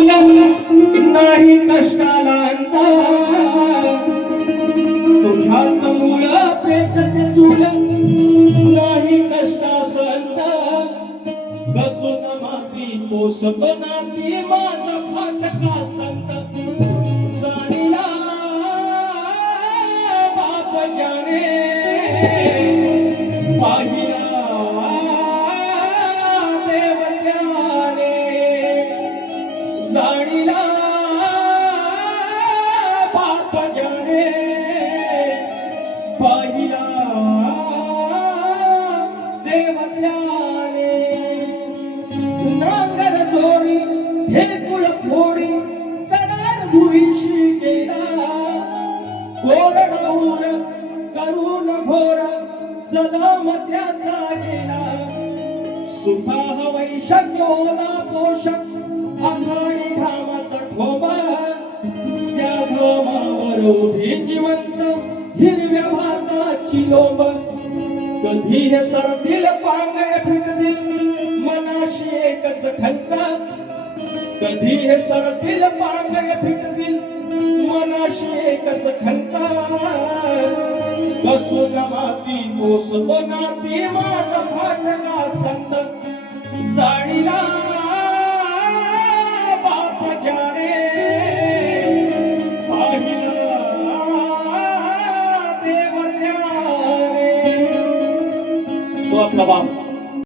नाही कष्टाला अंत तुझ्याच मूळ पेटते चूल नाही कष्टास अंत कसून माती पोसतो नाती माझा फाटका संत जाणीला बाप जाने पाहिला देव त्याने जाणीला बाप जाने पाहिला देव त्याने नांगर जोडी हे कुळ फोडी कराड भुईशी गेला कोरडाऊर करून घोर सलाम त्याचा गेला सुखाह वैशक्योला पोषक आघाडी घामाचा ठोबा त्या घामावर उभी जिवंत हिरव्या भाताची लोब कधी हे सरतील पांगय फिटतील मनाशी एकच खंता कधी हे सरतील पांगय फिटतील मनाशी एकच खंता कसून माती पोसतो नाती माझा फाटका संत जाणीला